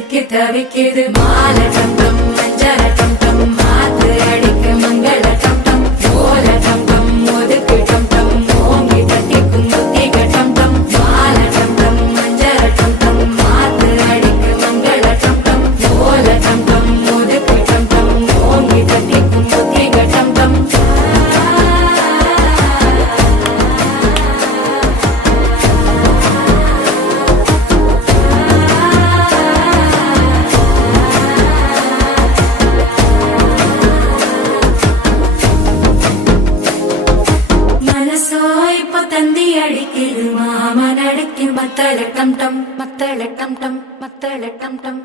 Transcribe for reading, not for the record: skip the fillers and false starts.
சிக்கி தவிக்குது மாலை டம் டம் மஞ்சள டம் டம் மாத்து அடிக்கு மங்கள டம் டம் ஓல டம் டம் ஒதுக்கு டம் டம் ஓங்கி தட்டிக்கும் முத்திக டம் டம் மாலை டம் டம் மஞ்சள டம் டம் மாத்து அடிக்கு மங்கள டம் டம் ஓல டம் டம் ஒதுக்கு டம் டம் ஓங்கி தட்டிக்கும் முத்திக டம் டம் தந்தி அடிக்குது மாமன் அடிக்கு மத்தள டம் டம் மத்தள டம் டம் மத்தள டம் டம்